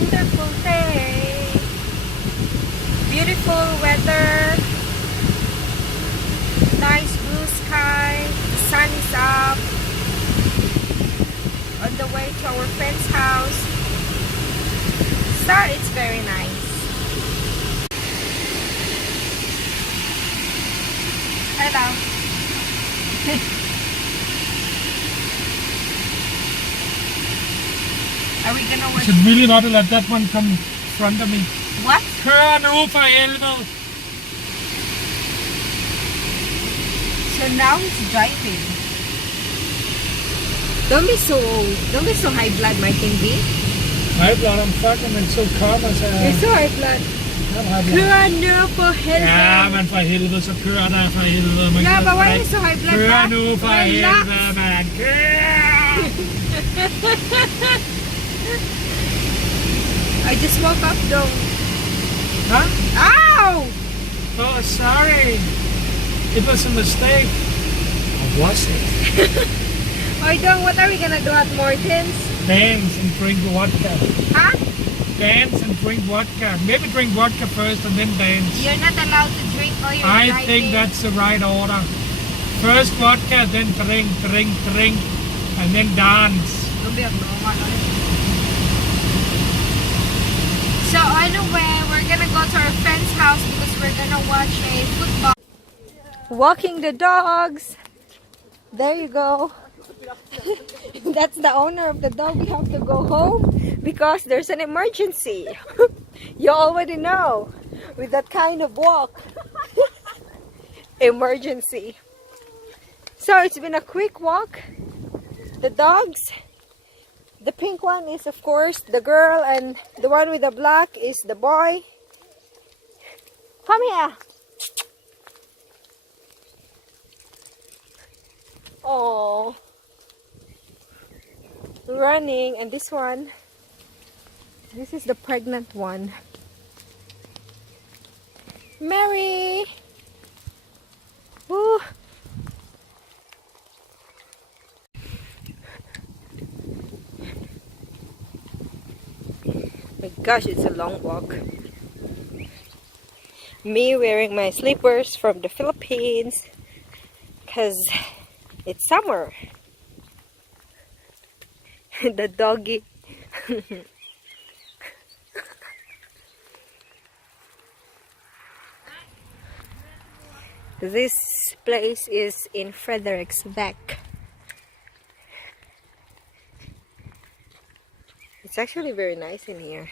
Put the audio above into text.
wonderful day. Beautiful weather. Nice blue sky. The sun is up. On the way to our friend's house. So it's very nice. Hello. Are we gonna watch? I should really not let that one come in front of me. What? Kør nu for helvede! So now he's driving. Don't be so high blood, Martin B. High blood, I'm fucking, men så kommer så... It's so high blood. Kør nu for helvede. Ja, men for helvede, så kører der for helvede. Man Yeah, but why is it so high blood? Kør nu for Relax. helvede, man. Kør! I just woke up though. Huh? Ow! Oh, sorry. It was a mistake. Or was it? I don't. What are we gonna do at Morton's? Dance and drink vodka. Huh? Dance and drink vodka. Maybe drink vodka first and then dance. You're not allowed to drink while you're I driving. think that's the right order. First vodka, then drink, and then dance. Don't be abnormal. So anyway, we're gonna go to our friend's house because we're gonna watch a football. Walking the dogs. There you go. That's the owner of the dog. We have to go home because there's an emergency. You already know with that kind of walk. Emergency. So it's been a quick walk. The dogs. The pink one is of course the girl and the one with the black is the boy. Come here. Oh, running. And this is the pregnant one. Mary. Woo. My gosh, it's a long walk. Me wearing my slippers from the Philippines because it's summer. The doggy. This place is in Frederiksberg. It's actually very nice in here.